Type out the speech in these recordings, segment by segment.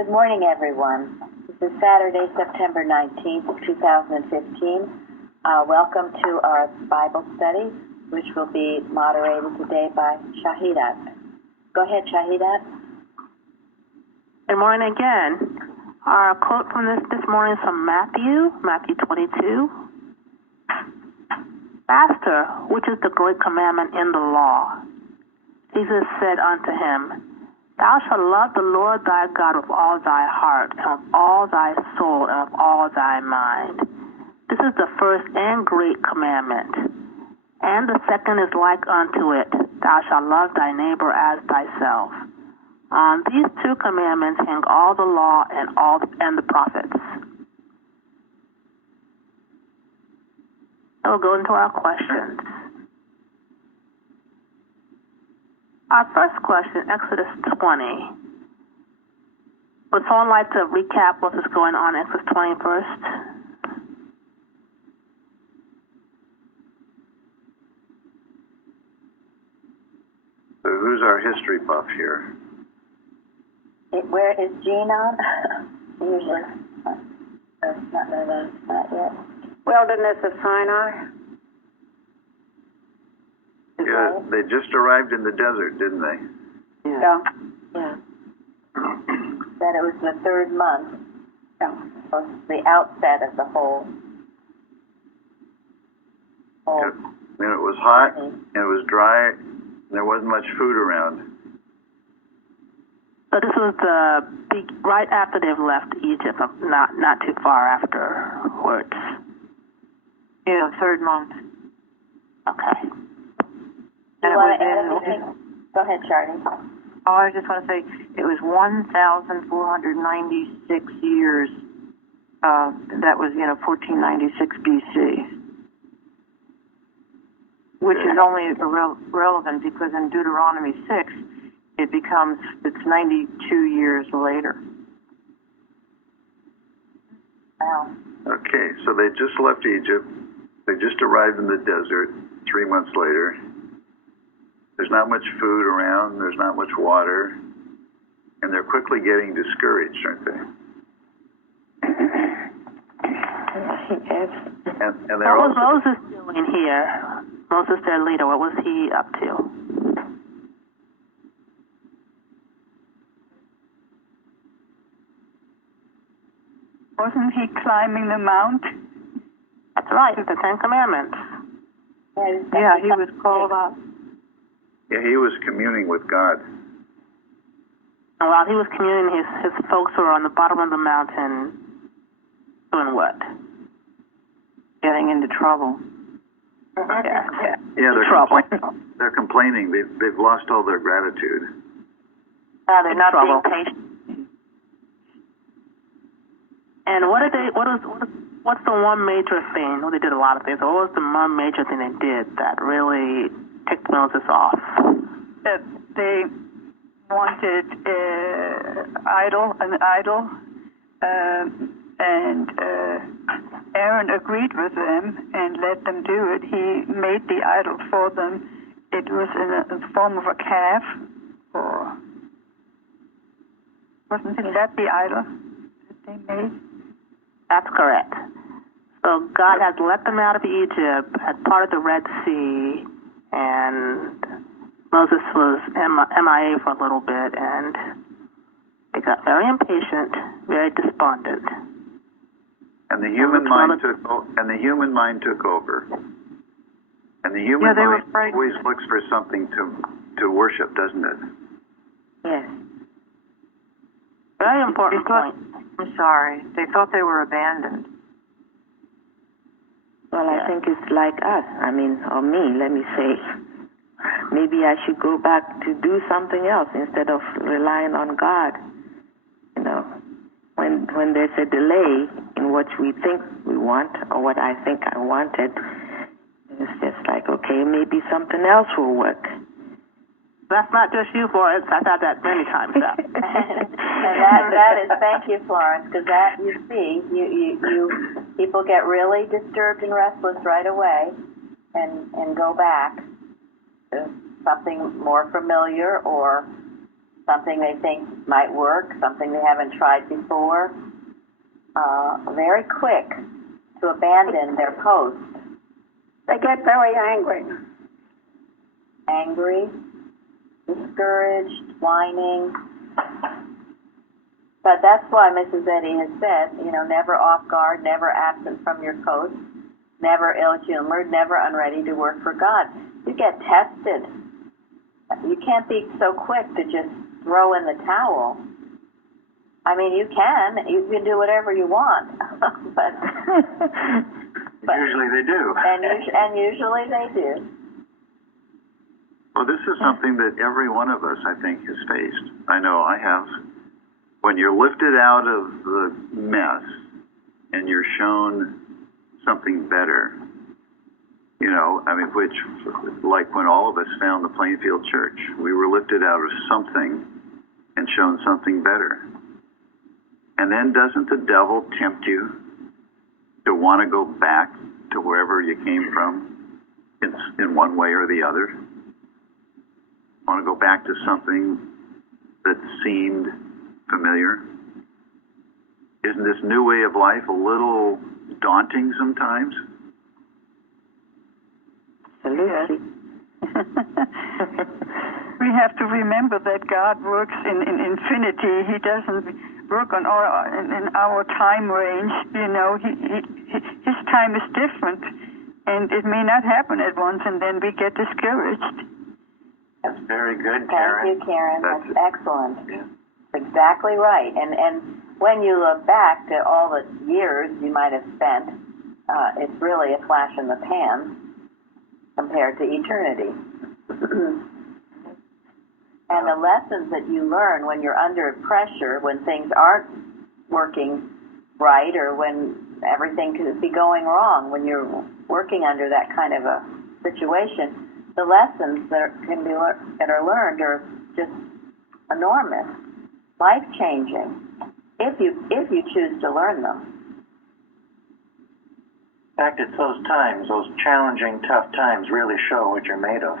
Good morning, everyone. This is Saturday, September 19th, 2015. Welcome to our Bible study, which will be moderated today by Shahidat. Go ahead, Shahidat. Good morning again. Our quote from this morning is from Matthew 22. Master, which is the great commandment in the law? Jesus said unto him, Thou shalt love the Lord thy God with all thy heart, and with all thy soul, and with all thy mind. This is the first and great commandment. And the second is like unto it, Thou shalt love thy neighbor as thyself. On these two commandments hang all the law and the prophets. So we'll go into our questions. Our first question, Exodus 20. Would someone like to recap what is going on in Exodus 20 first? So who's our history buff here? Where is Jean on? Usually. Not yet. Wilderness of Sinai. Yeah, they just arrived in the desert, didn't they? Yeah. Yeah. That it was the third month. Yeah. Was the outset of the whole. Yeah. And it was hot, and it was dry, and there wasn't much food around. So this was right after they've left Egypt, not too far afterwards. Yeah, third month. Okay. Do you want to add anything? Go ahead, Charlie. Oh, I just want to say it was 1,496 years. That was, 1496 BC, which is only relevant because in Deuteronomy 6, it's 92 years later. Wow. Okay, so they just left Egypt. They just arrived in the desert 3 months later. There's not much food around. There's not much water. And they're quickly getting discouraged, aren't they? And they're what was Moses doing here? Moses, their leader, what was he up to? Wasn't he climbing the mount? That's right, the Ten Commandments. Yeah, he was called up. Yeah, he was communing with God. And while he was communing, his folks were on the bottom of the mountain doing what? Getting into trouble. Yeah, They're complaining. They've lost all their gratitude. They're not being patient. And what's the one major thing? Well, they did a lot of things. What was the one major thing they did that really ticked Moses off? They wanted an idol, and Aaron agreed with them and let them do it. He made the idol for them. It was in the form of a calf, or wasn't that the idol that they made? That's correct. So God has let them out of Egypt, had parted the Red Sea, and Moses was MIA for a little bit, and they got very impatient, very despondent. And the human mind took over. And the human mind mind always looks for something to worship, doesn't it? Yes. Very important point. I'm sorry. They thought they were abandoned. Well, I think it's like us. Or me, let me say. Maybe I should go back to do something else instead of relying on God. When there's a delay in what we think we want or what I think I wanted, it's just like, okay, maybe something else will work. That's not just you, Florence. I've had that many times. And that is, thank you, Florence, because that, you see, you people get really disturbed and restless right away and go back to something more familiar or something they think might work, something they haven't tried before, very quick to abandon their post. They get very angry. Angry, discouraged, whining. But that's why Mrs. Eddy has said, never off guard, never absent from your post, never ill-humored, never unready to work for God. You get tested. You can't be so quick to just throw in the towel. I mean, you can do whatever you want, but usually they do. And usually they do. Well, this is something that every one of us, I think, has faced. I know I have. When you're lifted out of the mess and you're shown something better, which, like when all of us found the Plainfield Church, we were lifted out of something and shown something better. And then doesn't the devil tempt you to want to go back to wherever you came from in one way or the other? Want to go back to something that seemed familiar? Isn't this new way of life a little daunting sometimes? Absolutely. We have to remember that God works in infinity. He doesn't work in our time range. His time is different, and it may not happen at once, and then we get discouraged. That's very good, Karen. Thank you, Karen. That's excellent. Yeah. Exactly right. And when you look back to all the years you might have spent, it's really a flash in the pan compared to eternity. And the lessons that you learn when you're under pressure, when things aren't working right, or when everything could be going wrong, when you're working under that kind of a situation, the lessons that are learned are just enormous, life-changing, if you choose to learn them. In fact, it's those times, those challenging, tough times really show what you're made of.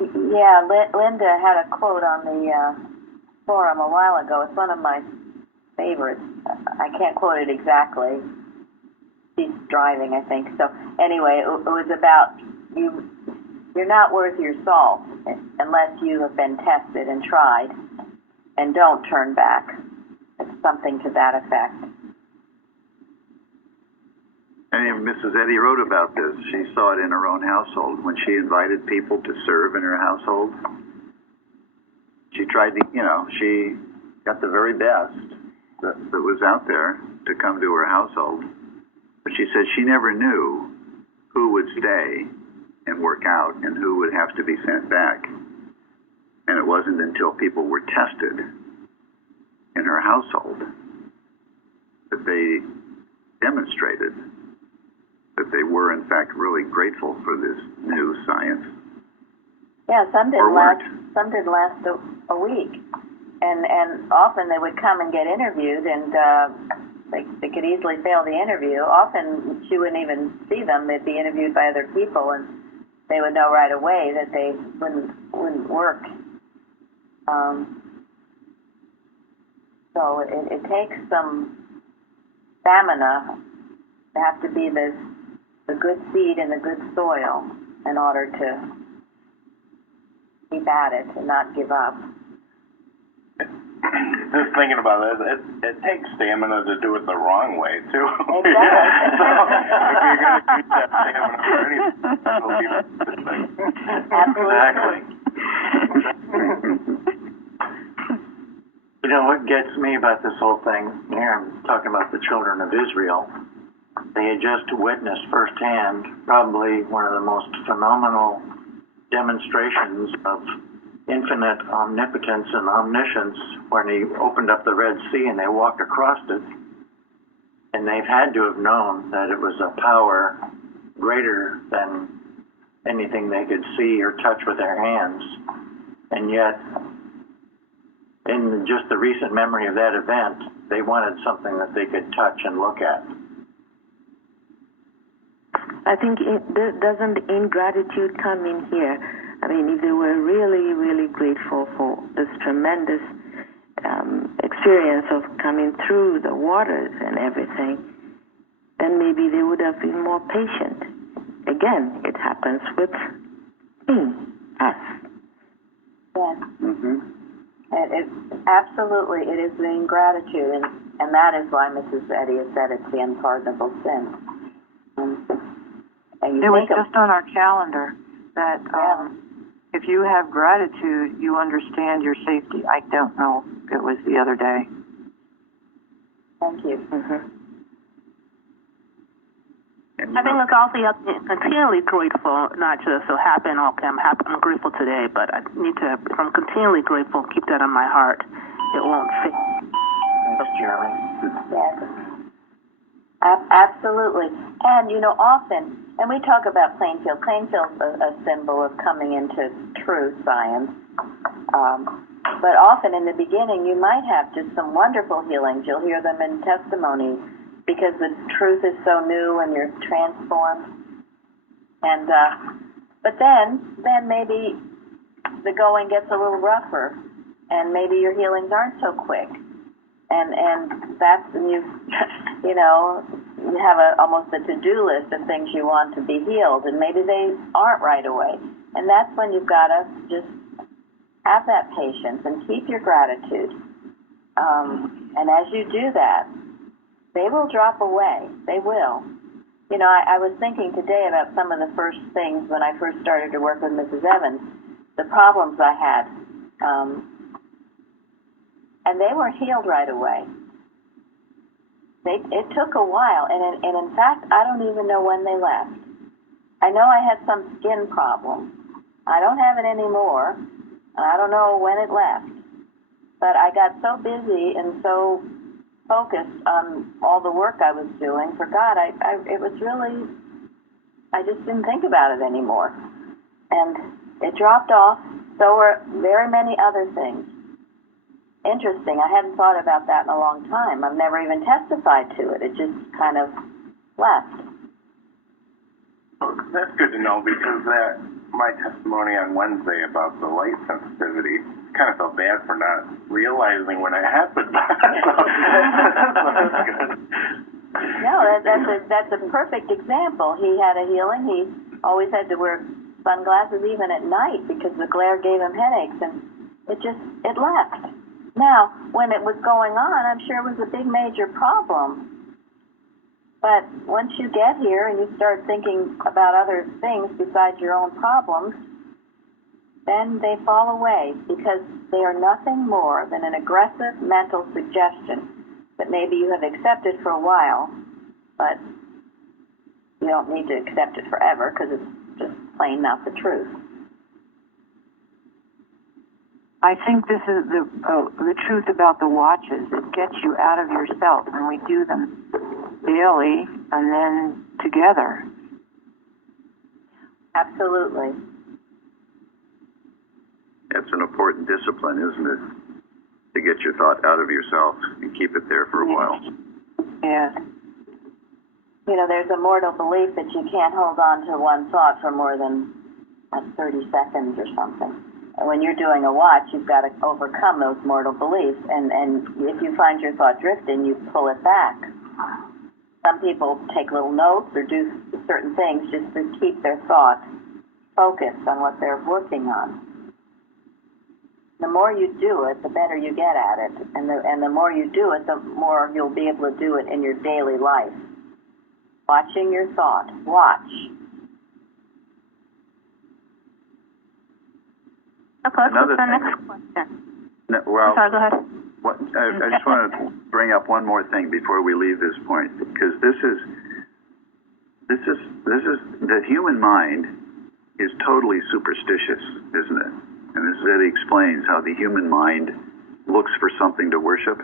Yeah, Linda had a quote on the forum a while ago. It's one of my favorites. I can't quote it exactly. She's driving, I think. So anyway, it was about you're not worth your salt unless you have been tested and tried, and don't turn back. It's something to that effect. And Mrs. Eddy wrote about this. She saw it in her own household when she invited people to serve in her household. She tried to, she got the very best that was out there to come to her household. But she said she never knew who would stay and work out and who would have to be sent back. And it wasn't until people were tested in her household that they demonstrated that they were, in fact, really grateful for this new science. Yeah, some didn't last a week. And often they would come and get interviewed, and they could easily fail the interview. Often she wouldn't even see them. They'd be interviewed by other people, and they would know right away that they wouldn't work. So it takes some stamina to have to be the good seed in the good soil in order to keep at it and not give up. Just thinking about it, it takes stamina to do it the wrong way, too. It does. So, if you're going to use that stamina for anything, it'll be this thing. Absolutely. Exactly. What gets me about this whole thing, here I'm talking about the children of Israel. They had just witnessed firsthand probably one of the most phenomenal demonstrations of infinite omnipotence and omniscience when he opened up the Red Sea and they walked across it. And they've had to have known that it was a power greater than anything they could see or touch with their hands. And yet, in just the recent memory of that event, they wanted something that they could touch and look at. I think doesn't ingratitude come in here? I mean, if they were really, really grateful for this tremendous experience of coming through the waters and everything, then maybe they would have been more patient. Again, it happens with me, us. Yes. Mm-hmm. It absolutely, it is the ingratitude, and that is why Mrs. Eddy has said it's the unpardonable sin. And you it was think just on our calendar that if you have gratitude, you understand your safety. I don't know if it was the other day. Thank you. Mm-hmm. I think it's also you have to be continually grateful, not just so happy and okay, I'm grateful today, but I need to, if I'm continually grateful, keep that in my heart. It won't fade. Thanks, Jeremy. Yes. Absolutely. And, you know, often, and we talk about Plainfield. Plainfield's a symbol of coming into true science. But often in the beginning, you might have just some wonderful healings. You'll hear them in testimony because the truth is so new and you're transformed. And, but then maybe the going gets a little rougher and maybe your healings aren't so quick. And that's when you know, you have almost a to-do list of things you want to be healed, and maybe they aren't right away. And that's when you've got to just have that patience and keep your gratitude. And as you do that, they will drop away. They will. You know, I was thinking today about some of the first things when I first started to work with Mrs. Evans, the problems I had. And they were healed right away. It took a while, and in fact, I don't even know when they left. I know I had some skin problem. I don't have it anymore, and I don't know when it left. But I got so busy and so focused on all the work I was doing for God, it was really, I just didn't think about it anymore. And it dropped off. So were very many other things. Interesting. I hadn't thought about that in a long time. I've never even testified to it. It just kind of left. Well, that's good to know, because my testimony on Wednesday about the light sensitivity, kind of felt bad for not realizing when it happened. That's good. No, that's a perfect example. He had a healing. He always had to wear sunglasses even at night because the glare gave him headaches, and it left. Now, when it was going on, I'm sure it was a big major problem. But once you get here and you start thinking about other things besides your own problems, then they fall away because they are nothing more than an aggressive mental suggestion that maybe you have accepted for a while, but you don't need to accept it forever because it's just plain not the truth. I think this is the truth about the watches. It gets you out of yourself, and we do them daily and then together. Absolutely. It's an important discipline, isn't it? To get your thought out of yourself and keep it there for a while. Yes. You know, there's a mortal belief that you can't hold on to one thought for more than 30 seconds or something. When you're doing a watch, you've got to overcome those mortal beliefs, and if you find your thought drifting, you pull it back. Some people take little notes or do certain things just to keep their thought focused on what they're working on. The more you do it, the better you get at it, and the more you do it, the more you'll be able to do it in your daily life. Watching your thought. Watch. Okay, let's go to the Another next thing. question. No, well, Sorry, go ahead. I just want to bring up one more thing before we leave this point, because this is the human mind is totally superstitious, isn't it? And this Eddie explains how the human mind looks for something to worship.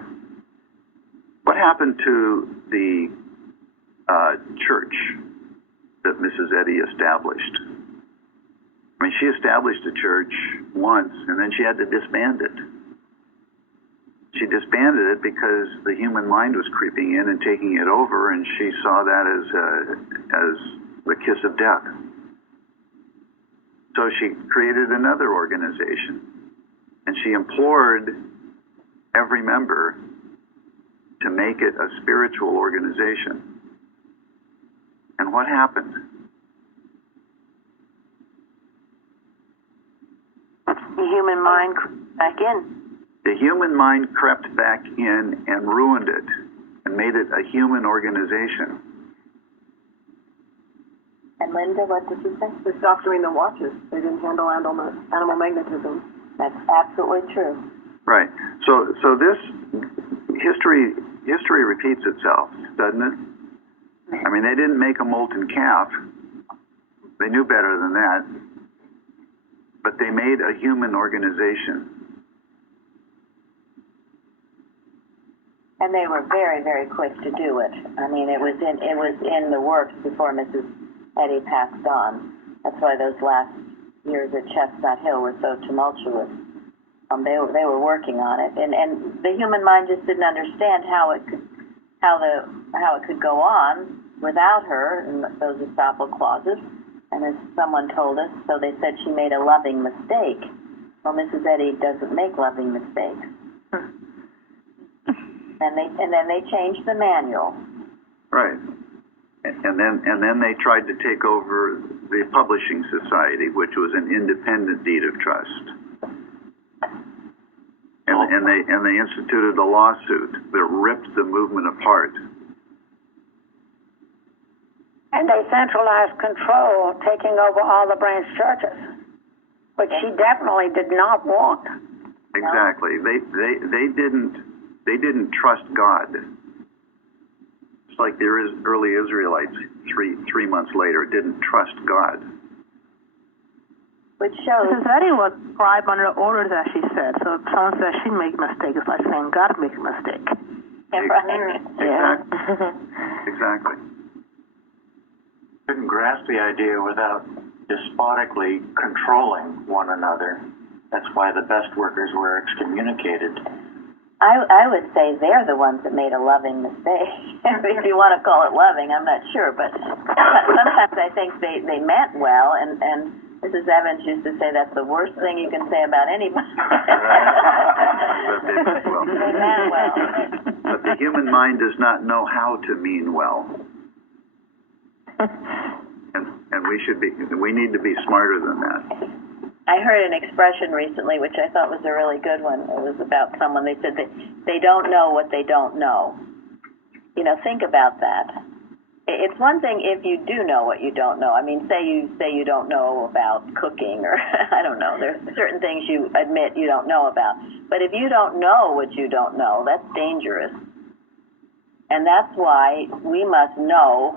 What happened to the church that Mrs. Eddy established? I mean, she established a church once, and then she had to disband it. She disbanded it because the human mind was creeping in and taking it over, and she saw that as the kiss of death. So she created another organization, and she implored every member to make it a spiritual organization. And what happened? The human mind back in. The human mind crept back in and ruined it and made it a human organization. And Linda, what did you say? They stopped doing the watches. They didn't handle animal magnetism. That's absolutely true. Right. So this history repeats itself, doesn't it? I mean, they didn't make a molten calf. They knew better than that. But they made a human organization. And they were very, very quick to do it. I mean, it was in the works before Mrs. Eddy passed on. That's why those last years at Chestnut Hill were so tumultuous. They were working on it, and the human mind just didn't understand how it could go on without her and those estoppel clauses. And as someone told us, so they said she made a loving mistake. Well, Mrs. Eddy doesn't make loving mistakes. And then they changed the manual. Right. And then they tried to take over the Publishing Society, which was an independent deed of trust. And they instituted a lawsuit that ripped the movement apart. And they centralized control, taking over all the branch churches, which she definitely did not want. Exactly. They didn't trust God. It's like the early Israelites three months later didn't trust God. Which shows Mrs. Eddy was scribe under orders, as she said. So if someone says she made a mistake, it's like saying God made a mistake. right. Exactly. Exactly. Couldn't grasp the idea without despotically controlling one another. That's why the best workers were excommunicated. I would say they're the ones that made a loving mistake. If you want to call it loving, I'm not sure, but sometimes I think they meant well, and Mrs. Evans used to say that's the worst thing you can say about anybody. They meant well. But the human mind does not know how to mean well. And we need to be smarter than that. I heard an expression recently, which I thought was a really good one. It was about someone. They said that they don't know what they don't know. You know, think about that. It's one thing if you do know what you don't know. I mean, say you don't know about cooking, or I don't know. There's certain things you admit you don't know about. But if you don't know what you don't know, that's dangerous. And that's why we must know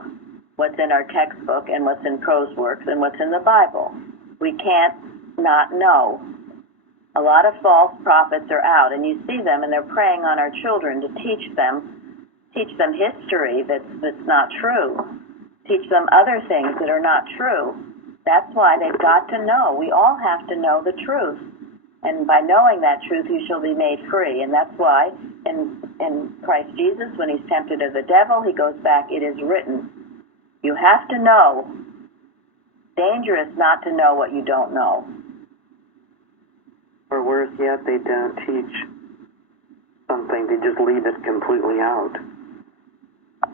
what's in our textbook and what's in prose works and what's in the Bible. We can't not know. A lot of false prophets are out, and you see them, and they're preying on our children to teach them history that's not true, teach them other things that are not true. That's why they've got to know. We all have to know the truth, and by knowing that truth, you shall be made free. And that's why in Christ Jesus, when he's tempted of the devil, he goes back, it is written. You have to know. Dangerous not to know what you don't know. Or worse yet, they don't teach something, they just leave it completely out.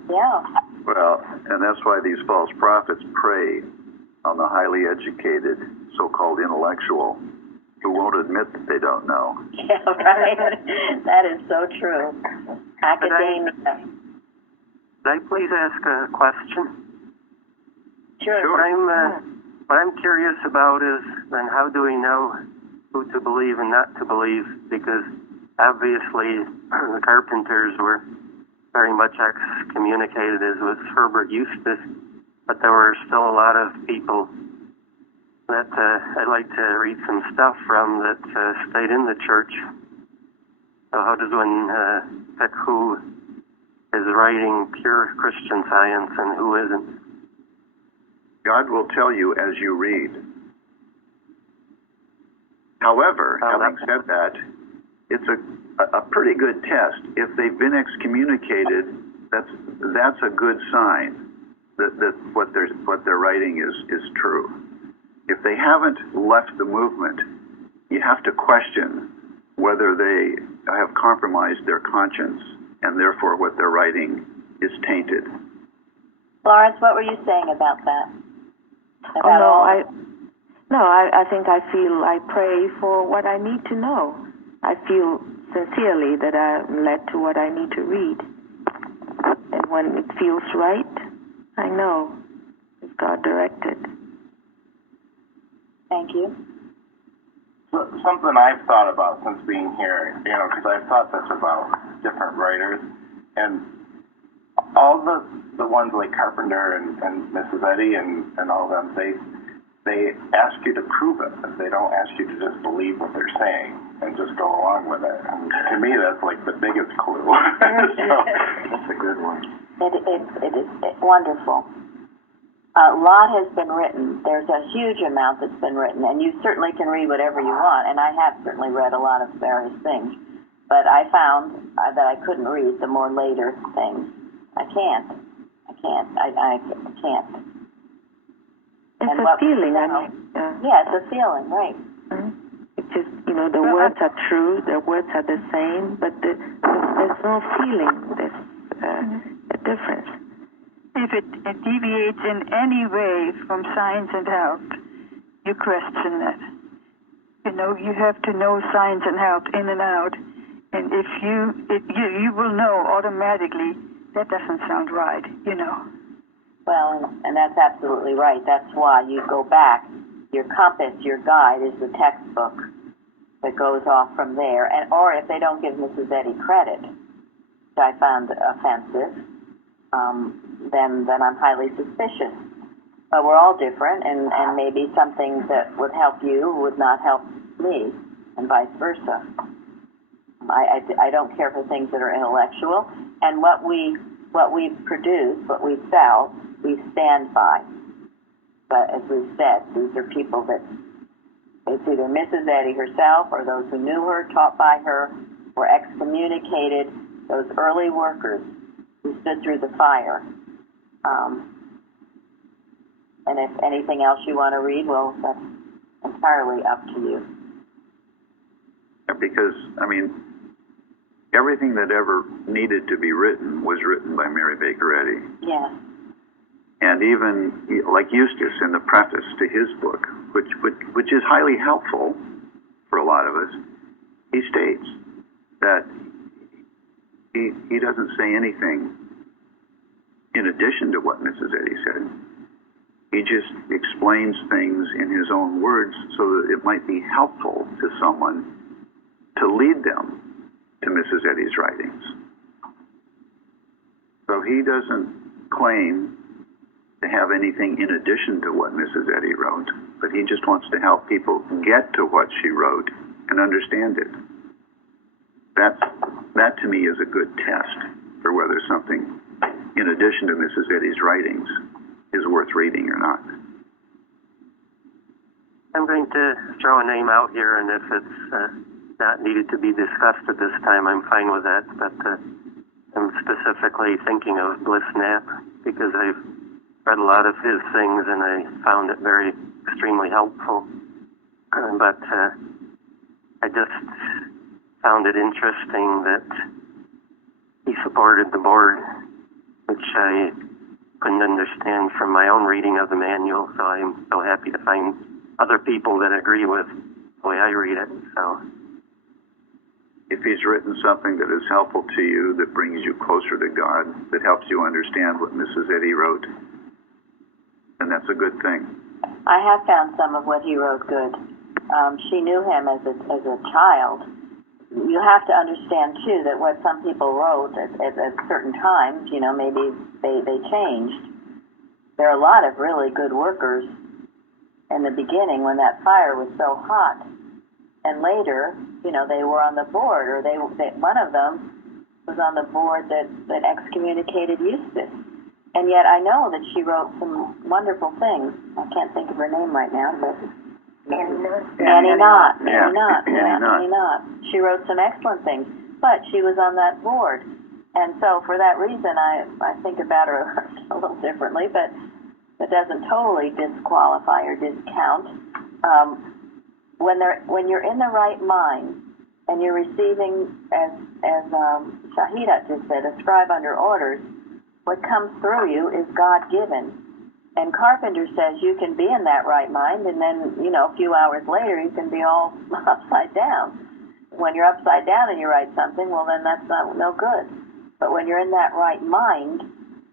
Yeah. Well, and that's why these false prophets prey on the highly educated, so-called intellectual, who won't admit that they don't know. Yeah, right. That is so true. Academia. Could I please ask a question? Sure. What I'm curious about is, then how do we know who to believe and not to believe? Because obviously the Carpenters were very much excommunicated, as was Herbert Eustace, but there were still a lot of people that I'd like to read some stuff from that stayed in the church. So how does one pick who is writing pure Christian science and who isn't? God will tell you as you read. However, having said that, it's a pretty good test. If they've been excommunicated, that's a good sign that what they're writing is true. if they haven't left the movement, you have to question whether they have compromised their conscience and therefore what they're writing is tainted. Florence, what were you saying about that? I think I feel I pray for what I need to know. I feel sincerely that I'm led to what I need to read. And when it feels right, I know it's God directed. Thank you. So, something I've thought about since being here, because I've thought this about different writers, and all the ones like Carpenter and Mrs. Eddy and all them, they ask you to prove it. They don't ask you to just believe what they're saying and just go along with it. And to me, that's like the biggest clue. So that's a good one. It is wonderful. A lot has been written. There's a huge amount that's been written, and you certainly can read whatever you want, and I have certainly read a lot of various things. But I found that I couldn't read the more later things. I can't. I can't. It's and a feeling. Yeah, it's a feeling, right. Mm-hmm. It's just, the words are true, the words are the same, but there's no feeling. There's a difference. If it deviates in any way from science and health, you question that. You have to know science and health in and out, and if you will know automatically that doesn't sound right. Well, and that's absolutely right. That's why you go back. Your compass, your guide, is the textbook that goes off from there. Or if they don't give Mrs. Eddy credit, which I found offensive, then I'm highly suspicious. But we're all different, and maybe something that would help you would not help me, and vice versa. I don't care for things that are intellectual, and what we produce, what we sell, we stand by. But as we've said, these are people that, it's either Mrs. Eddy herself or those who knew her, taught by her, were excommunicated, those early workers who stood through the fire. And if anything else you want to read, well, that's entirely up to you. Because, everything that ever needed to be written was written by Mary Baker Eddy. Yes. And even, like Eustace in the preface to his book, which is highly helpful for a lot of us, he states that he doesn't say anything in addition to what Mrs. Eddy said. He just explains things in his own words so that it might be helpful to someone to lead them to Mrs. Eddy's writings. So he doesn't claim to have anything in addition to what Mrs. Eddy wrote, but he just wants to help people get to what she wrote and understand it. That to me is a good test for whether something in addition to Mrs. Eddy's writings is worth reading or not. I'm going to throw a name out here, and if it's not needed to be discussed at this time, I'm fine with that, but I'm specifically thinking of Bliss Knapp, because I've read a lot of his things and I found it very extremely helpful. But I just found it interesting that he supported the board, which I couldn't understand from my own reading of the manual, so I'm so happy to find other people that agree with the way I read it. So if he's written something that is helpful to you, that brings you closer to God, that helps you understand what Mrs. Eddy wrote, then that's a good thing. I have found some of what he wrote good. She knew him as a child. You have to understand, too, that what some people wrote at certain times, maybe they changed. There are a lot of really good workers in the beginning when that fire was so hot. And later, they were on the board, or one of them was on the board that excommunicated Eustace. And yet I know that she wrote some wonderful things. I can't think of her name right now, but Annie Knott. She wrote some excellent things, but she was on that board. And so for that reason, I think about her a little differently, but that doesn't totally disqualify or discount. When you're in the right mind and you're receiving, as Shahida just said, a scribe under orders, what comes through you is God-given. And Carpenter says you can be in that right mind, and then, a few hours later, you can be all upside down. When you're upside down and you write something, well, then that's no good. But when you're in that right mind,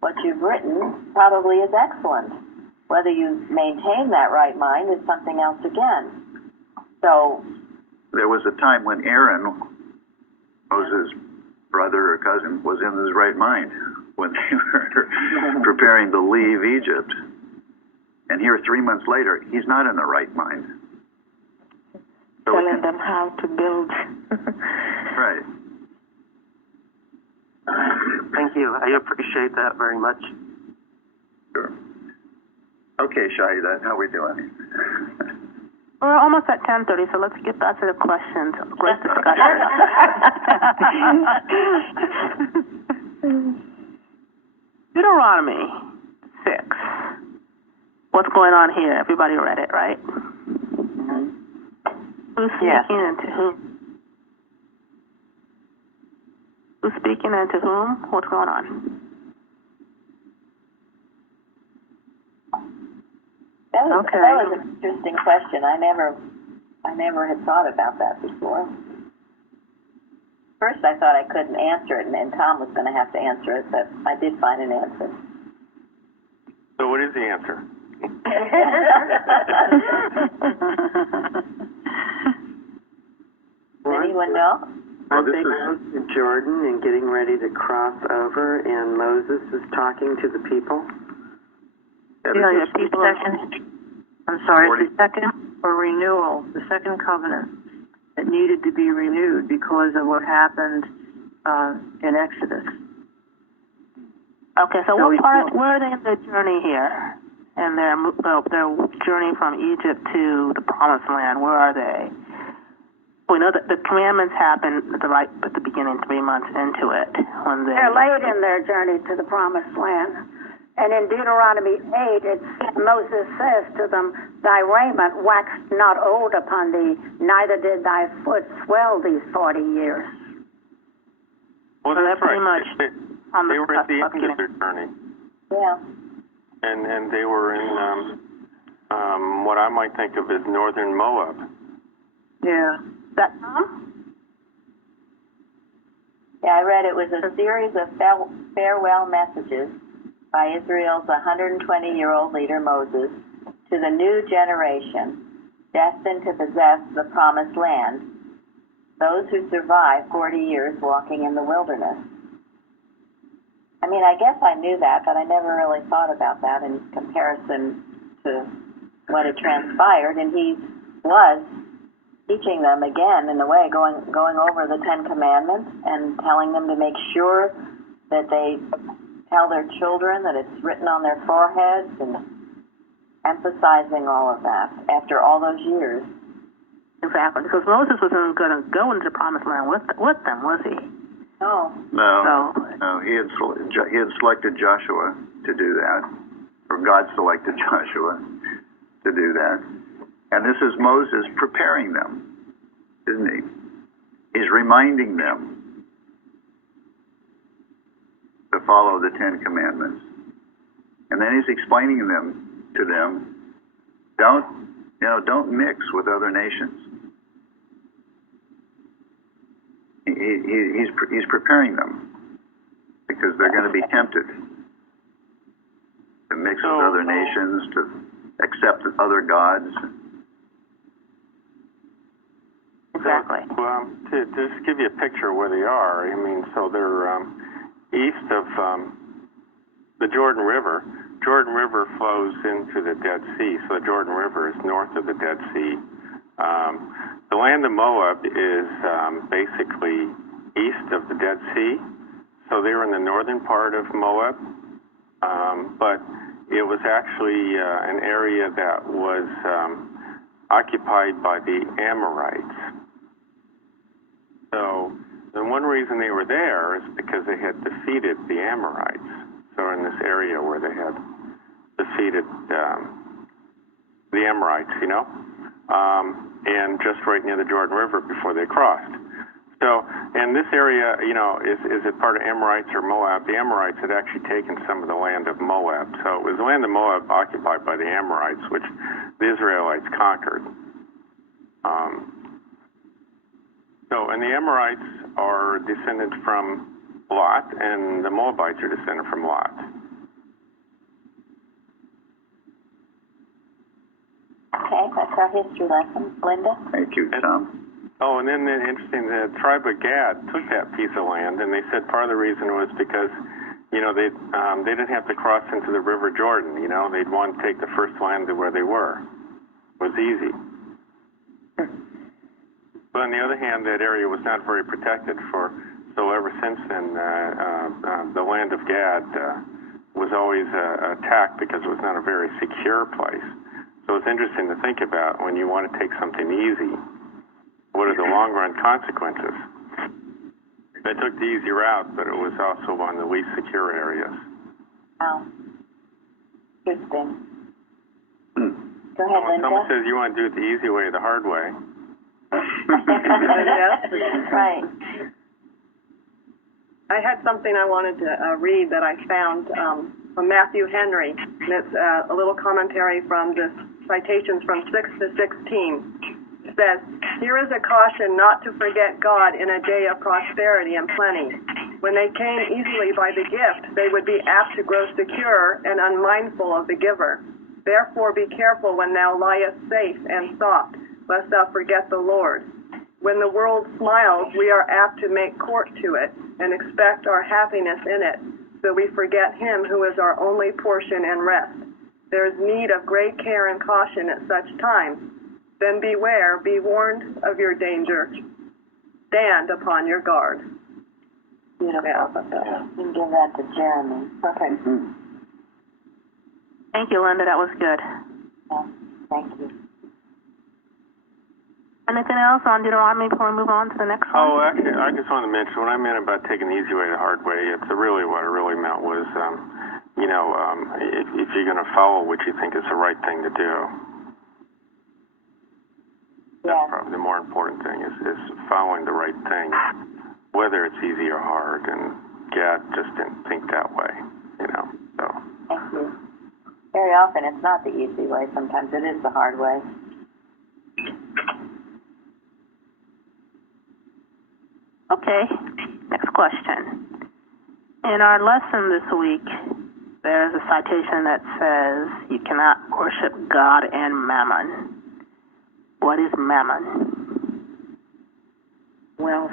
what you've written probably is excellent. Whether you maintain that right mind is something else again. So there was a time when Aaron, Moses' brother or cousin, was in his right mind when they were preparing to leave Egypt. And here, 3 months later, he's not in the right mind. So telling them how to build. Right. Thank you. I appreciate that very much. Sure. Okay, Shahida, how are we doing? We're almost at 10:30, so let's get back to the questions. Great discussion. Deuteronomy 6. What's going on here? Everybody read it, right? Mm-hmm. Who's speaking and to whom? Who's speaking and to whom? What's going on? That was an interesting question. I never had thought about that before. First, I thought I couldn't answer it, and then Tom was going to have to answer it, but I did find an answer. So what is the answer? Anyone know? I think Jordan and getting ready to cross over, and Moses is talking to the people. Yeah, people. I'm sorry, the second for renewal, the second covenant that needed to be renewed because of what happened in Exodus. Okay, so what part? Where are they in their journey here? And their journey from Egypt to the Promised Land. Where are they? We know that the commandments happened at the beginning, 3 months into it, when they're late in their journey to the Promised Land. And in Deuteronomy 8, Moses says to them, "Thy raiment waxed not old upon thee, neither did thy foot swell these 40 years." Well, that's pretty right. much they were at the end of their journey. Yeah. And they were in what I might think of as northern Moab. Yeah. That Yeah, I read it was a series of farewell messages by Israel's 120-year-old leader Moses to the new generation destined to possess the Promised Land, those who survived 40 years walking in the wilderness. I mean, I guess I knew that, but I never really thought about that in comparison to what had transpired. And he was teaching them again, in a way, going over the Ten Commandments and telling them to make sure that they tell their children that it's written on their foreheads, and emphasizing all of that after all those years. Exactly, because Moses wasn't going to go into the Promised Land with them, was he? No. No. He had selected Joshua to do that, or God selected Joshua to do that. And this is Moses preparing them, isn't he? He's reminding them to follow the Ten Commandments. And then he's explaining to them, don't mix with other nations. He's preparing them because they're going to be tempted to mix with other nations, to accept other gods. Exactly. So, to just give you a picture of where they are, I mean, so they're east of the Jordan River. Jordan River flows into the Dead Sea, so the Jordan River is north of the Dead Sea. The land of Moab is basically east of the Dead Sea, so they were in the northern part of Moab, but it was actually an area that was occupied by the Amorites. So, and one reason they were there is because they had defeated the Amorites. So in this area where they had defeated the Amorites, and just right near the Jordan River before they crossed. So, and this area, is it part of Amorites or Moab? The Amorites had actually taken some of the land of Moab. So it was the land of Moab occupied by the Amorites, which the Israelites conquered. And the Amorites are descended from Lot, and the Moabites are descended from Lot. Okay, that's our history lesson. Linda? Thank you, Tom. Oh, and then interesting, the tribe of Gad took that piece of land, and they said part of the reason was because, they didn't have to cross into the River Jordan. They'd want to take the first land to where they were. It was easy. But on the other hand, that area was not very protected so ever since then, the land of Gad was always attacked because it was not a very secure place. So it's interesting to think about when you want to take something easy, what are the long-run consequences? They took the easy route, but it was also one of the least secure areas. Wow. Interesting. Go ahead, when Linda. Someone says you want to do it the easy way or the hard way. Right. I had something I wanted to read that I found from Matthew Henry. And it's a little commentary from the citations from 6 to 16. It says, "Here is a caution not to forget God in a day of prosperity and plenty. When they came easily by the gift, they would be apt to grow secure and unmindful of the giver. Therefore be careful when thou liest safe and soft, lest thou forget the Lord. When the world smiles, we are apt to make court to it and expect our happiness in it, so we forget him who is our only portion and rest. There is need of great care and caution at such times. Then beware, be warned of your danger. Stand upon your guard." Beautiful. Yeah. You can give that to Jeremy. Perfect. Mm-hmm. Thank you, Linda. That was good. Yeah, thank you. Anything else on Deuteronomy before we move on to the next one? Oh, actually, I just wanted to mention what I meant about taking the easy way to the hard way. It's really what I really meant was, if you're going to follow what you think is the right thing to do, that's probably the more important thing is following the right thing, whether it's easy or hard. And Gad just didn't think that way, So. Thank you. Very often it's not the easy way. Sometimes it is the hard way. Okay, next question. In our lesson this week, there's a citation that says you cannot worship God and mammon. What is mammon? Wealth.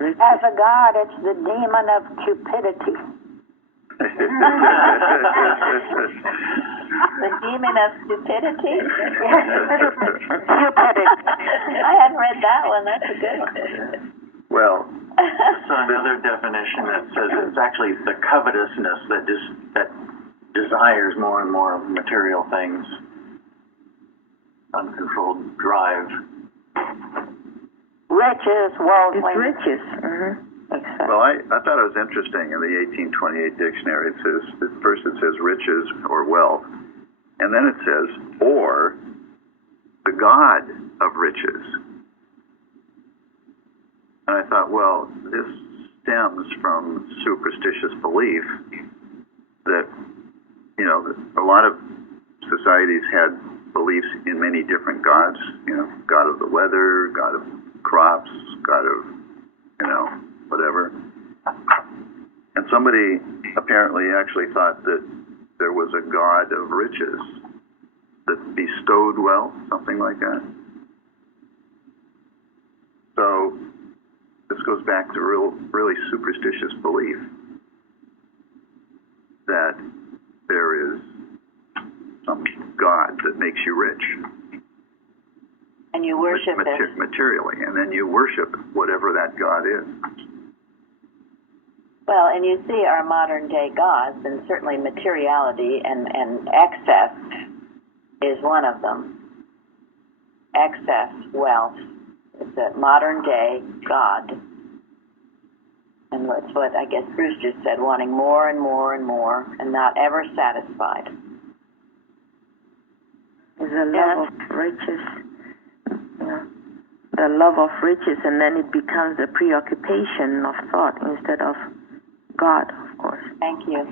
As a god, it's the demon of cupidity. The demon of stupidity? Cupidity. I hadn't read that one. That's a good one. Well, so another definition that says it's actually the covetousness that desires more and more material things, uncontrolled drive. Riches, worldly. It's riches. Mm-hmm. Well, I thought it was interesting. In the 1828 dictionary, it says, first it says riches or wealth, and then it says, or the god of riches. And I thought, well, this stems from superstitious belief that, a lot of societies had beliefs in many different gods, god of the weather, god of crops, god of, whatever. And somebody apparently actually thought that there was a god of riches that bestowed wealth, something like that. So this goes back to really superstitious belief that there is some god that makes you rich. And you worship it. Materially, and then you worship whatever that god is. Well, and you see our modern day gods, and certainly materiality and excess is one of them. Excess wealth. It's a modern day God. And that's what I guess Bruce just said, wanting more and more and more and not ever satisfied. the love of riches, the love of riches, and then it becomes a preoccupation of thought instead of God, of course. Thank you.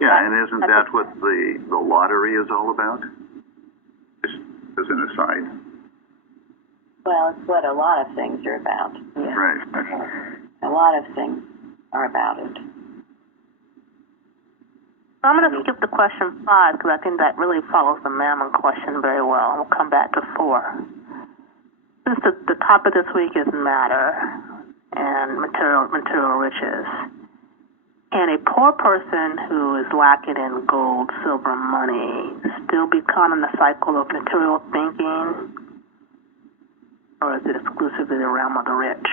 Yeah, and isn't that what the lottery is all about? Just as an aside. Well, it's what a lot of things are about. Yeah. Right. A lot of things are about it. I'm going to skip to question 5 because I think that really follows the mammon question very well. And we'll come back to 4. Since the topic this week is matter and material riches, can a poor person who is lacking in gold, silver, and money still be caught in the cycle of material thinking, or is it exclusively the realm of the rich?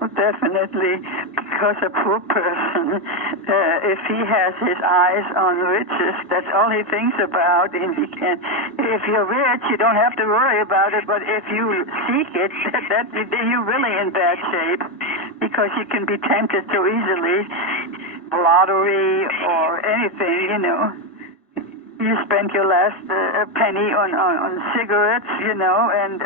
Well, definitely, because a poor person, if he has his eyes on riches, that's all he thinks about. And he can, if you're rich, you don't have to worry about it. But if you seek it, then you're really in bad shape, because you can be tempted so easily. Lottery or anything, you know. You spend your last penny on cigarettes, you know, and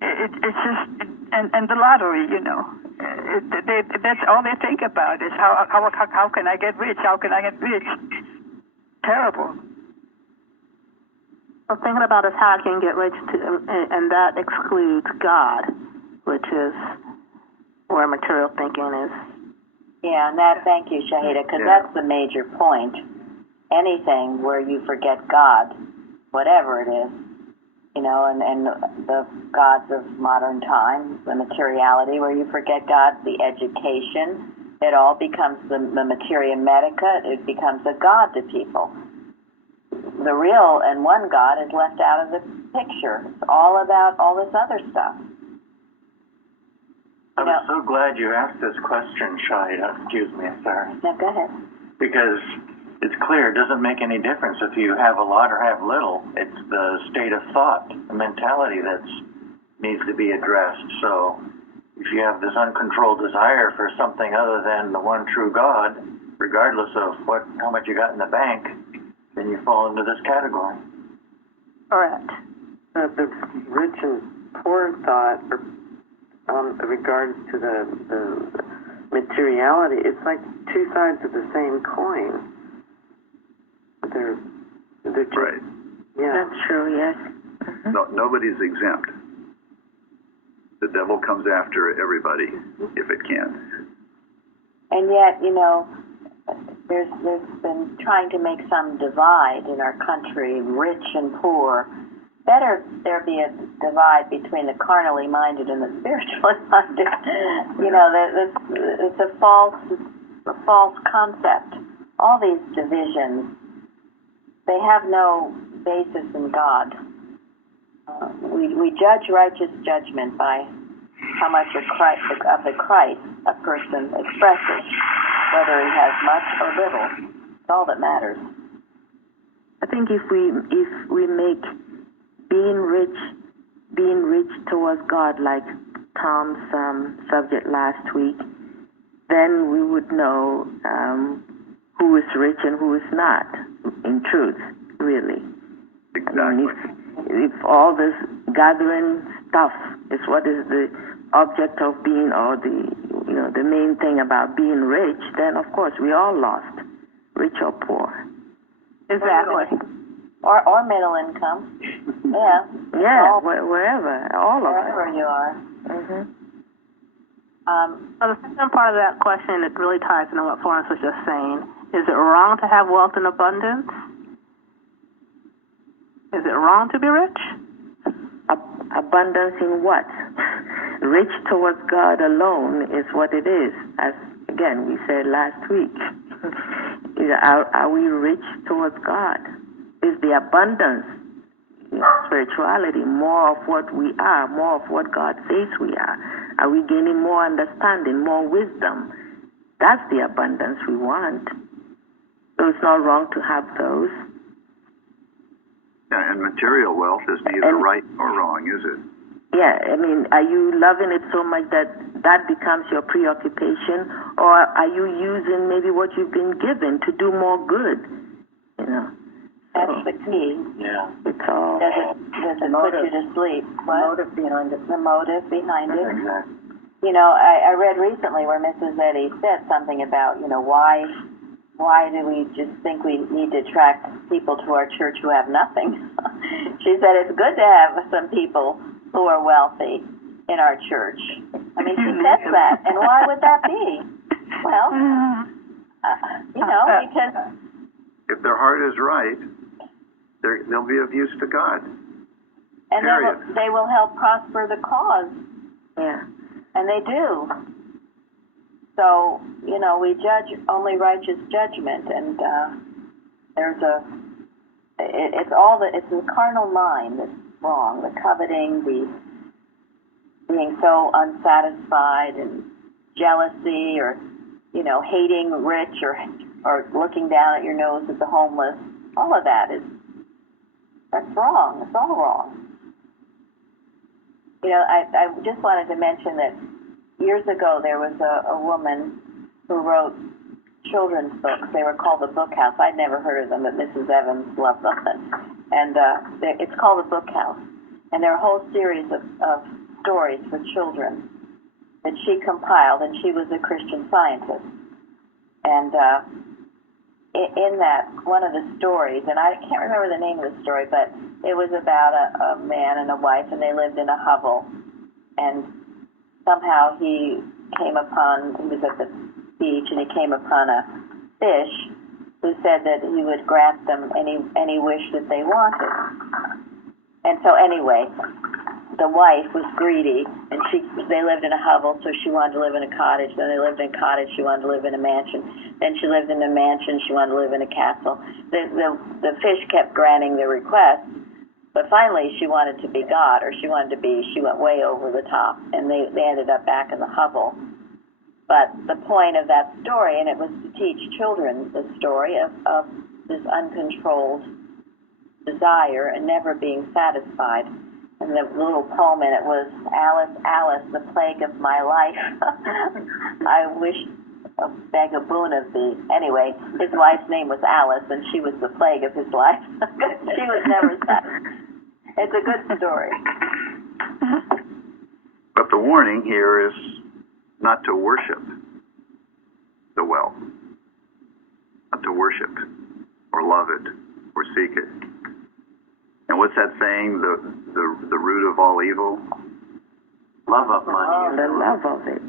it's just and the lottery, you know. That's all they think about is how can I get rich? How can I get rich? Terrible. So thinking about is how I can get rich, and that excludes God, which is where material thinking is. Yeah, and thank you, Shahida, because that's the major point. Anything where you forget God, whatever it is, you know, and the gods of modern times, the materiality, where you forget God, the education, it all becomes the materia medica, it becomes a god to people. The real and one God is left out of the picture. It's all about all this other stuff. I was so glad you asked this question, Shahida. Excuse me, sorry. No, go ahead. Because it's clear, it doesn't make any difference if you have a lot or have little. It's the state of thought, the mentality that needs to be addressed. So if you have this uncontrolled desire for something other than the one true God, regardless of how much you got in the bank, then you fall into this category. Correct. The rich and poor thought, regards to the materiality, it's like two sides of the same coin. They're just, right. Yeah. That's true, yes. Mm-hmm. No, nobody's exempt. The devil comes after everybody if it can. And yet, you know, there's been trying to make some divide in our country, rich and poor. Better there be a divide between the carnally minded and the spiritually minded. You know, it's a false concept. All these divisions, they have no basis in God. We judge righteous judgment by how much of the Christ a person expresses, whether he has much or little. It's all that matters. I think if we make being rich towards God, like Tom's subject last week, then we would know who is rich and who is not, in truth, really. Exactly. I mean, if all this gathering stuff is what is the object of being, or the main thing about being rich, then of course we all lost, rich or poor. Exactly. Or middle income. Yeah. Yeah, wherever, all of it. Wherever you are. Mm-hmm. So the second part of that question, it really ties into what Florence was just saying. Is it wrong to have wealth in abundance? Is it wrong to be rich? Abundance in what? Rich towards God alone is what it is. As, again, we said last week. Are we rich towards God? Is the abundance, spirituality, more of what we are, more of what God says we are? Are we gaining more understanding, more wisdom? That's the abundance we want. So it's not wrong to have those. Yeah, and material wealth is neither right nor wrong, is it? Yeah, I mean, are you loving it so much that becomes your preoccupation, or are you using maybe what you've been given to do more good? You know, That's the key. Yeah. It's all Does it put you to sleep? What? The motive behind it. The motive behind it. Exactly. You know, I read recently where Mrs. Eddy said something about, you know, why do we just think we need to attract people to our church who have nothing? She said it's good to have some people who are wealthy in our church. I mean, she says that, and why would that be? Well, you know, because if their heart is right, they'll be of use to God. and they will help prosper the cause. yeah. And they do. So, you know, we judge only righteous judgment, and it's the carnal mind that's wrong, the coveting, the being so unsatisfied, and jealousy, or, you know, hating rich, or looking down at your nose at the homeless. All of that's wrong. It's all wrong. You know, I just wanted to mention that years ago there was a woman who wrote children's books. They were called the Book House. I'd never heard of them, but Mrs. Evans loved them. And it's called the Book House. And they're a whole series of stories for children that she compiled, and she was a Christian Scientist. And in that, one of the stories, and I can't remember the name of the story, but it was about a man and a wife, and they lived in a hovel. And somehow he was at the beach, and he came upon a fish who said that he would grant them any wish that they wanted. And so anyway, the wife was greedy, and they lived in a hovel, so she wanted to live in a cottage. Then they lived in a cottage, she wanted to live in a mansion. Then she lived in a mansion, she wanted to live in a castle. The fish kept granting their requests, but finally she wanted to be God, or she went way over the top, and they ended up back in the hovel. But the point of that story, and it was to teach children the story of this uncontrolled desire and never being satisfied. And the little poem in it was, Alice, Alice, the plague of my life. I wish a beg a boon of thee. Anyway, his wife's name was Alice, and she was the plague of his life. She was never satisfied. It's a good story. But the warning here is not to worship the wealth, not to worship or love it or seek it. And what's that saying? The root of all evil? Love of money. The love of it.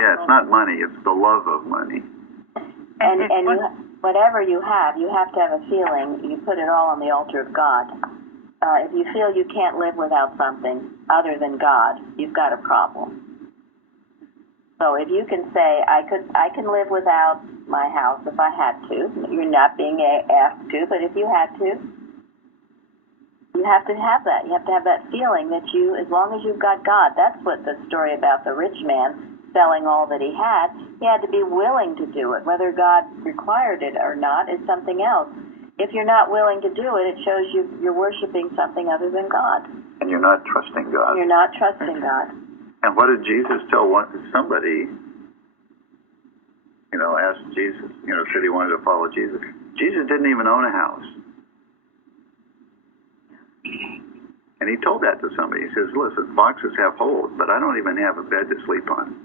Yeah, it's not money, it's the love of money. And whatever you have to have a feeling, you put it all on the altar of God. If you feel you can't live without something other than God, you've got a problem. So if you can say, I can live without my house if I had to. You're not being asked to, but if you had to, you have to have that. You have to have that feeling that as long as you've got God, that's what the story about the rich man selling all that he had to be willing to do it. Whether God required it or not is something else. If you're not willing to do it, it shows you're worshiping something other than God. And you're not trusting God. You're not trusting God. And what did Jesus tell somebody, asked Jesus, said he wanted to follow Jesus. Jesus didn't even own a house. And he told that to somebody. He says, listen, foxes have holes, but I don't even have a bed to sleep on.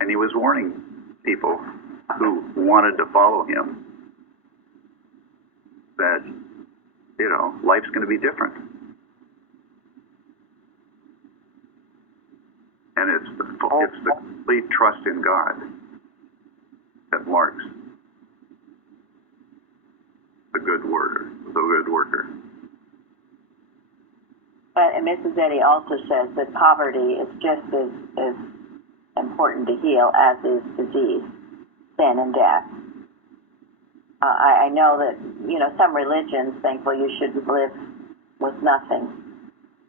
And he was warning people who wanted to follow him that, life's going to be different. And it's the complete trust in God that marks the good worker. But Mrs. Eddy also says that poverty is just as important to heal as is disease, sin, and death. I know that some religions think, well, you should live with nothing,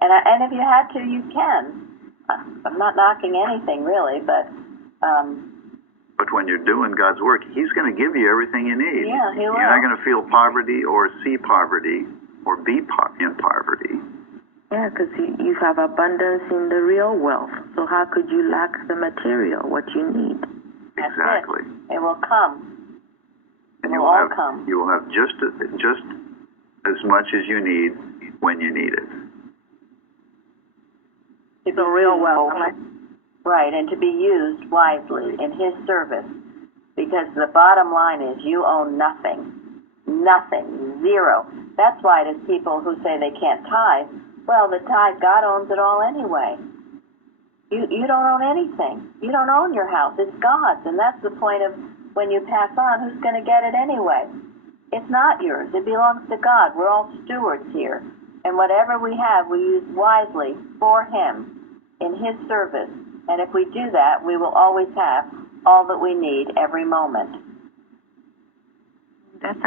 and if you had to, you can. I'm not knocking anything really, but when you're doing God's work, He's going to give you everything you need. Yeah, He will. You're not going to feel poverty or see poverty or be in poverty. Yeah, because you have abundance in the real wealth. So how could you lack the material, what you need? Exactly. It will come. And We'll all come. you will have just as much as you need when you need it. To be real well. Right, and to be used wisely in His service. Because the bottom line is you own nothing. Nothing. Zero. That's why there's people who say they can't tithe. Well, the tithe, God owns it all anyway. You don't own anything. You don't own your house. It's God's. And that's the point of when you pass on, who's going to get it anyway? It's not yours. It belongs to God. We're all stewards here. And whatever we have, we use wisely for Him in His service. And if we do that, we will always have all that we need every moment. That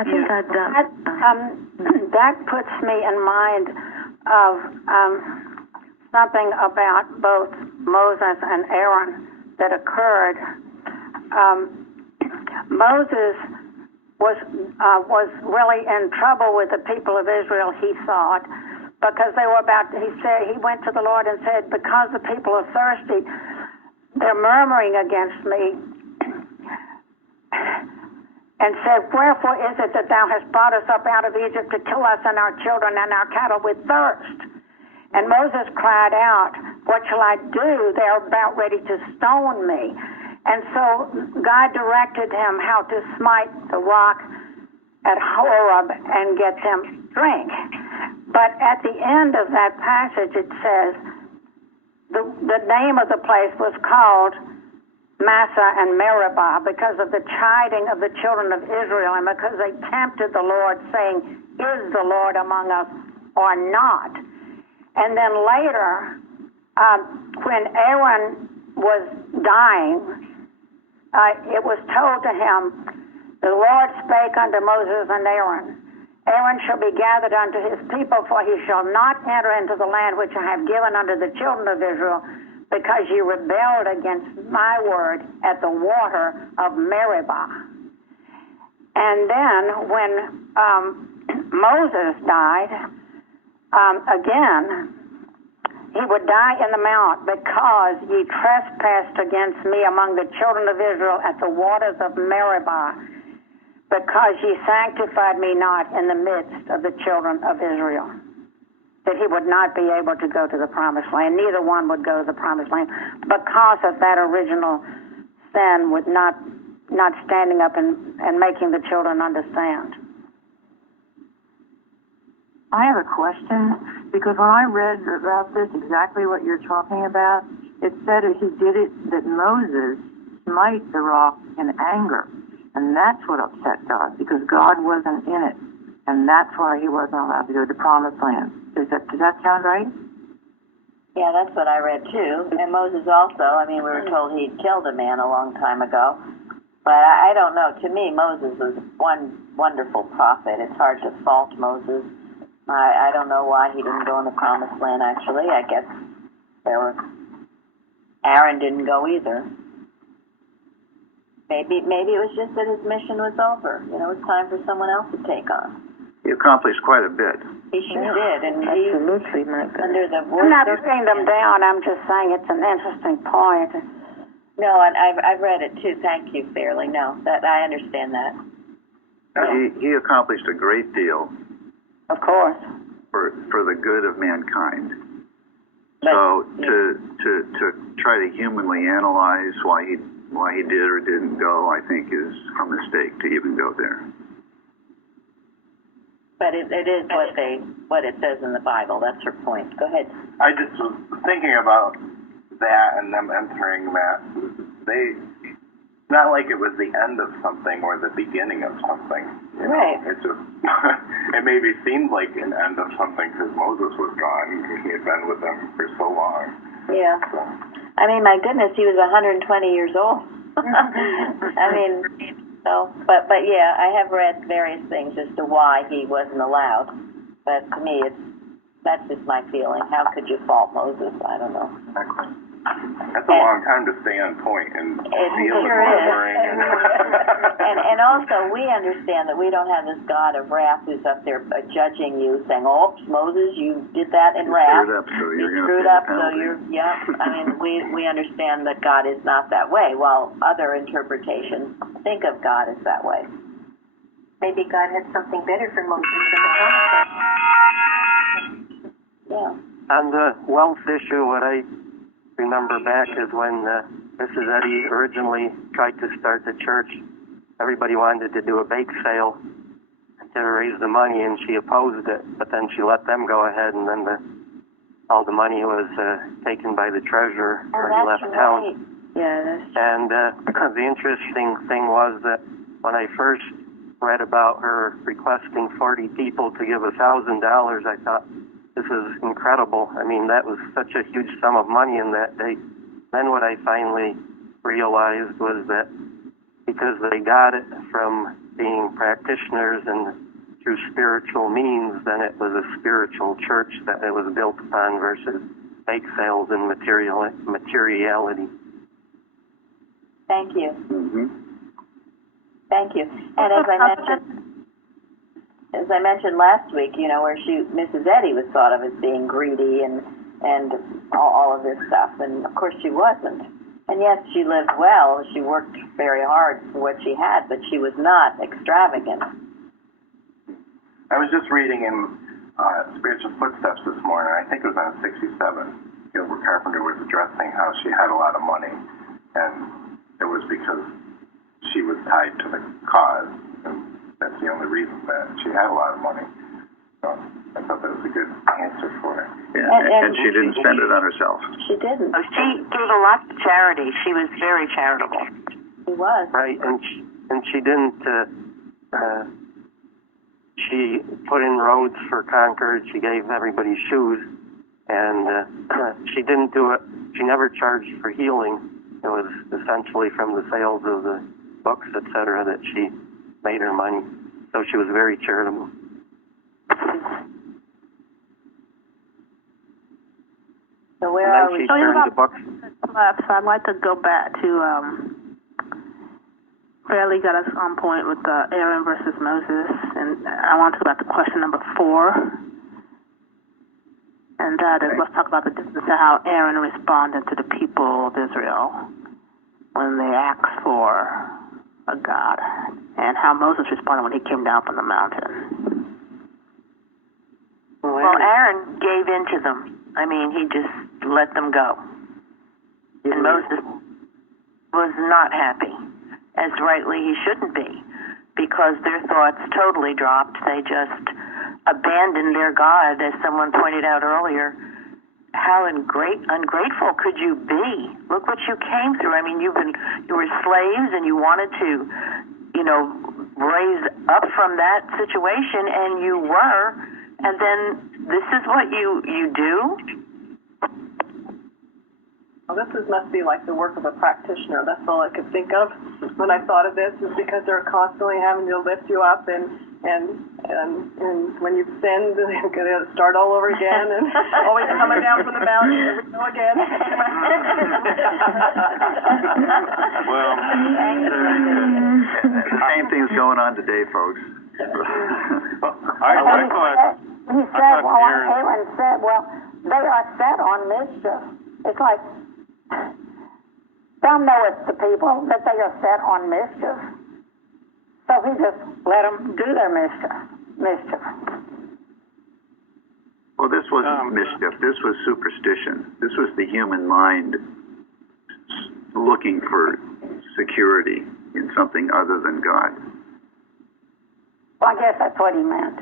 puts me in mind of something about both Moses and Aaron that occurred. Moses was really in trouble with the people of Israel, he thought, because they were he went to the Lord and said, because the people are thirsty, they're murmuring against me. And said, wherefore is it that thou hast brought us up out of Egypt to kill us and our children and our cattle with thirst? And Moses cried out, what shall I do? They are about ready to stone me. And so God directed him how to smite the rock at Horeb and get them drink. But at the end of that passage it says, the name of the place was called Massah and Meribah, because of the chiding of the children of Israel, and because they tempted the Lord, saying, is the Lord among us or not? And then later, when Aaron was dying, it was told to him, the Lord spake unto Moses and Aaron, Aaron shall be gathered unto his people, for he shall not enter into the land which I have given unto the children of Israel, because ye rebelled against my word at the water of Meribah. And then when Moses died, again, he would die in the mount, because ye trespassed against me among the children of Israel at the waters of Meribah, because ye sanctified me not in the midst of the children of Israel. That he would not be able to go to the promised land. Neither one would go to the promised land because of that original sin with not standing up and making the children understand. I have a question, because when I read about this, exactly what you're talking about, it said that that Moses smite the rock in anger. And that's what upset God, because God wasn't in it. And that's why he wasn't allowed to go to the promised land. Does that sound right? Yeah, that's what I read too. And Moses also, we were told he'd killed a man a long time ago. But I don't know. To me, Moses was one wonderful prophet. It's hard to fault Moses. I don't know why he didn't go in the promised land, actually. I guess Aaron didn't go either. Maybe it was just that his mission was over. It's time for someone else to take on. He accomplished quite a bit. He sure did, and absolutely, my God. Under the I'm not putting them down. I'm just saying it's an interesting point. No, and I've read it too. Thank you, Fairly. No, that I understand that. He accomplished a great deal. Of course. For the good of mankind. So to try to humanly analyze why he did or didn't go, I think is a mistake to even go there. But it is what it says in the Bible. That's her point. Go ahead. I just was thinking about that and them entering that. It's not like it was the end of something or the beginning of something. Right. It just it maybe seemed like an end of something because Moses was gone and he had been with them for so long. Yeah. So. My goodness, he was 120 years old. But yeah, I have read various things as to why he wasn't allowed. But to me, that's just my feeling. How could you fault Moses? I don't know. That's a long time to stay on point and deal with murmuring. And also, we understand that we don't have this God of wrath who's up there judging you, saying, "Oops, Moses, you did that in wrath. You screwed up, so we understand that God is not that way. While other interpretations think of God as that way. maybe God had something better for Moses than the promise. Yeah. On the wealth issue, what I remember back is when Mrs. Eddy originally tried to start the church, everybody wanted to do a bake sale to raise the money, and she opposed it, but then she let them go ahead, and then all the money was taken by the treasurer when he left town. Yeah, and the interesting thing was that when I first read about her requesting 40 people to give $1,000, I thought, this is incredible. I mean, that was such a huge sum of money in that day. Then what I finally realized was that because they got it from being practitioners and through spiritual means, then it was a spiritual church that it was built upon versus bake sales and materiality. Thank you. Mm-hmm. Thank you. And as I mentioned last week, you know, where Mrs. Eddy was thought of as being greedy and all of this stuff, and of course she wasn't. And yes, she lived well. She worked very hard for what she had, but she was not extravagant. I was just reading in Spiritual Footsteps this morning. I think it was on 67. Gilbert Carpenter was addressing how she had a lot of money, and it was because she was tied to the cause, and that's the only reason that she had a lot of money. So I thought that was a good answer for her. Yeah, and she didn't spend it on herself. She didn't. Oh, she gave a lot to charity. She was very charitable. She was. Right, and she didn't. She put in roads for Concord. She gave everybody shoes, and she didn't do it. She never charged for healing. It was essentially from the sales of the books, etc., that she made her money. So she was very charitable. So where are we? So you've got left, so I'd like to go back to Fairly got us on point with Aaron versus Moses, and I want to talk about the question number 4, and that is, let's talk about the difference of how Aaron responded to the people of Israel when they asked for a God, and how Moses responded when he came down from the mountain. Well, Aaron gave in to them. I mean, he just let them go. And Moses was not happy, as rightly he shouldn't be, because their thoughts totally dropped. They just abandoned their God, as someone pointed out earlier. How ungrateful could you be? Look what you came through. I mean, you were slaves, and you wanted to, raise up from that situation, and you were, and then this is what you do? Well, this must be like the work of a practitioner. That's all I could think of when I thought of this, is because they're constantly having to lift you up, and when you've sinned, you're going to start all over again, and always coming down from the mountain, never go again. Well, the same thing's going on today, folks. Aaron said, well, they are set on mischief. It's like, thou knowest the people that they are set on mischief. So he just let them do their mischief. Well, this wasn't mischief. This was superstition. This was the human mind looking for security in something other than God. Well, I guess that's what he meant.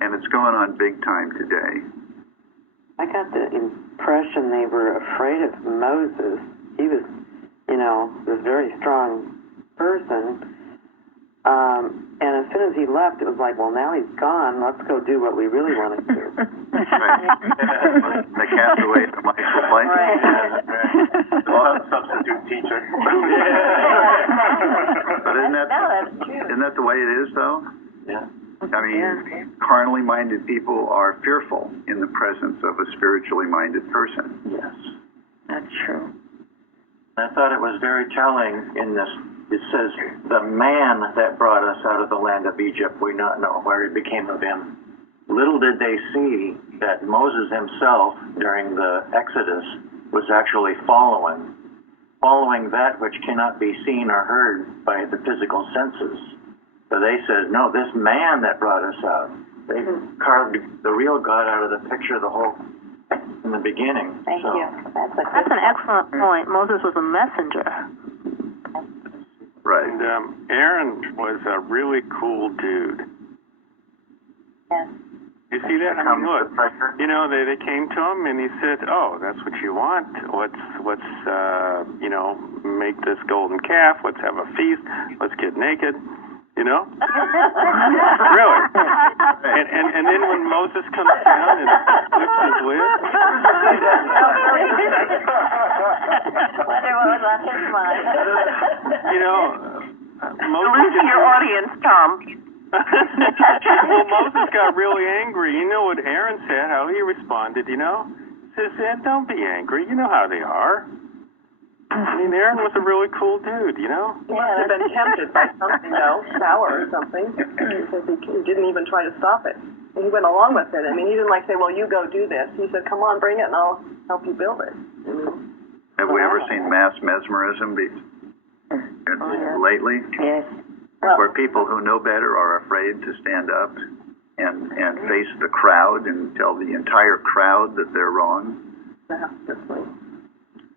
And it's going on big time today. I got the impression they were afraid of Moses. He was, a very strong person. And as soon as he left, it was like, well, now he's gone. Let's go do what we really want to do. The cast away from my play. Substitute teacher. But isn't that the way it is, though? Yeah. I mean, carnally minded people are fearful in the presence of a spiritually minded person. Yes. That's true. I thought it was very telling in this. It says, the man that brought us out of the land of Egypt, we not know where it became of him. Little did they see that Moses himself, during the Exodus, was actually following that which cannot be seen or heard by the physical senses. So they said, no, this man that brought us out. They carved the real God out of the picture the whole in the beginning. Thank you. That's an excellent point. Moses was a messenger. Right. And Aaron was a really cool dude. Yes. You see that? I mean, look, you know, they came to him and he said, "Oh, that's what you want. Let's you know, make this golden calf. Let's have a feast. Let's get naked." You know? Really? And then when Moses comes down and lifts his lid, wonder what was on his mind. you know, Moses. Losing your audience, Tom. Well, Moses got really angry. You know what Aaron said, how he responded, you know? He says, don't be angry. You know how they are. I mean, Aaron was a really cool dude, you know? He must have been tempted by something, though, sour or something, because he didn't even try to stop it. And he went along with it. I mean, he didn't like say, well, you go do this. He said, come on, bring it, and I'll help you build it. Have we ever seen mass mesmerism lately? Yes. Where people who know better are afraid to stand up and face the crowd and tell the entire crowd that they're wrong.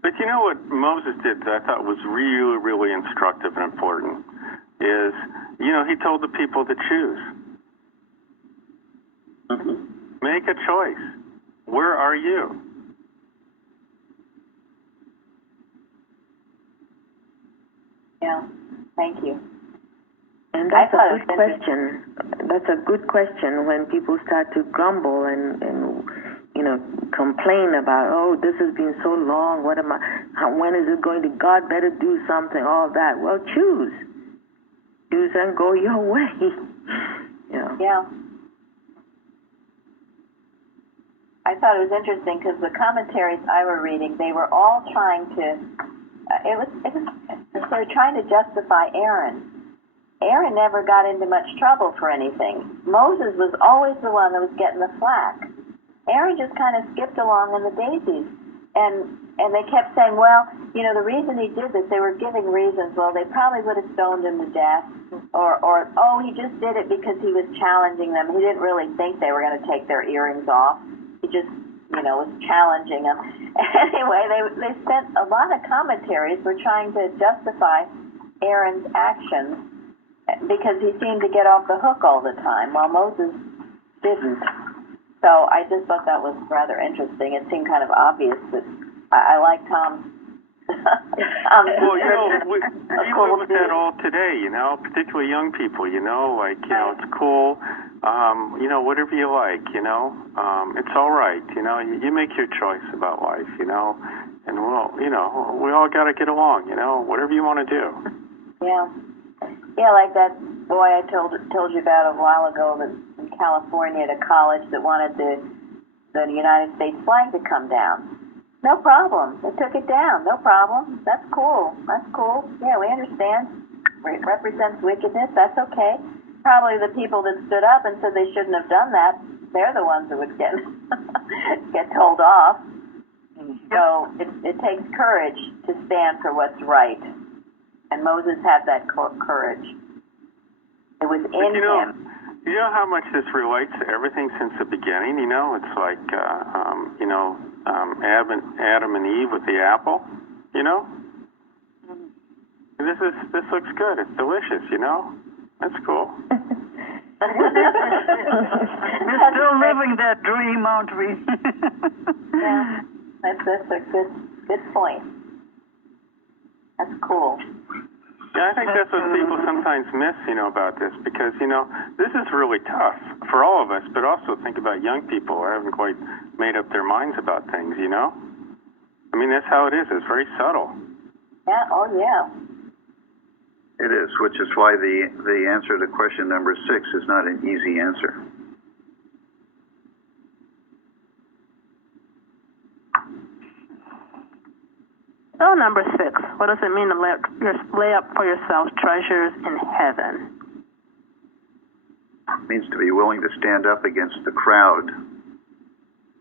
But you know what Moses did that I thought was really, really instructive and important is, you know, he told the people to choose. Make a choice. Where are you? Yeah. Thank you. And that's a good question. That's a good question when people start to grumble and you know, complain about, oh, this has been so long. What am I? When is it going to? God better do something. All that. Well, choose and go your way. You know. Yeah. I thought it was interesting because the commentaries I were reading, they were all trying to. It was they were trying to justify Aaron. Aaron never got into much trouble for anything. Moses was always the one that was getting the flack. Aaron just kind of skipped along in the daisies. And they kept saying, well, you know, the reason he did this, they were giving reasons. Well, they probably would have stoned him to death. Or oh, he just did it because he was challenging them. He didn't really think they were going to take their earrings off. He just, you know, was challenging them. Anyway, they spent a lot of commentaries were trying to justify Aaron's actions because he seemed to get off the hook all the time, while Moses didn't. So I just thought that was rather interesting. It seemed kind of obvious that I like Tom's. Well, you know, we live with that all today, you know, particularly young people, you know, like, you know, it's cool, you know, whatever you like, you know, it's all right, you know, you make your choice about life, you know, and we'll, you know, we all got to get along, you know, whatever you want to do. Yeah. Yeah, like that boy I told you about a while ago that in California at a college that wanted the United States flag to come down. No problem. They took it down. No problem. That's cool. That's cool. Yeah, we understand. It represents wickedness. That's okay. Probably the people that stood up and said they shouldn't have done that, they're the ones that would get told off. So it takes courage to stand for what's right. And Moses had that courage. It was in him. You know how much this relates to everything since the beginning? You know, it's like, you know, Adam and Eve with the apple, you know? This looks good. It's delicious, you know? That's cool. We're still living that dream, aren't we? Yeah, that's a good point. That's cool. Yeah, I think that's what people sometimes miss, you know, about this, because, you know, this is really tough for all of us, but also think about young people who haven't quite made up their minds about things, you know? I mean, that's how it is. It's very subtle. Yeah, oh, yeah. It is, which is why the answer to question number 6 is not an easy answer. So number 6, what does it mean to lay up for yourself treasures in heaven? It means to be willing to stand up against the crowd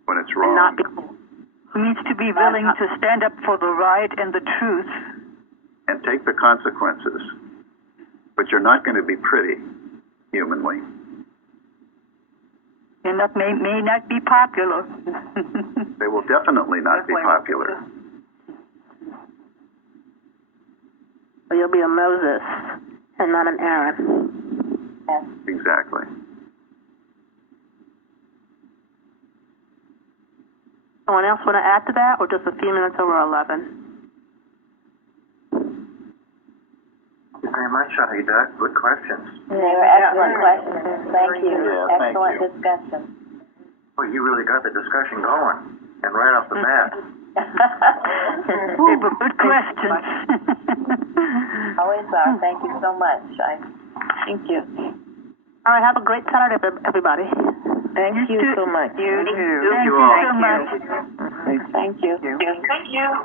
when it's wrong. It means to be willing to stand up for the right and the truth. And take the consequences. But you're not going to be pretty. humanly. And that may not be popular. They will definitely not be popular. So you'll be a Moses and not an Aaron. Yes. Exactly. Someone else want to add to that, or just a few minutes over 11? Thank you very much, Shahida. Good questions. They were excellent questions. Thank you. Yeah, thank Excellent you. discussion. Well, you really got the discussion going, and right off the bat. Ooh, but good questions. Always are. Thank you so much. Thank you. All right, have a great Saturday, everybody. Thank you so much. You too. Thank you so all. much. Thank you. Thank you.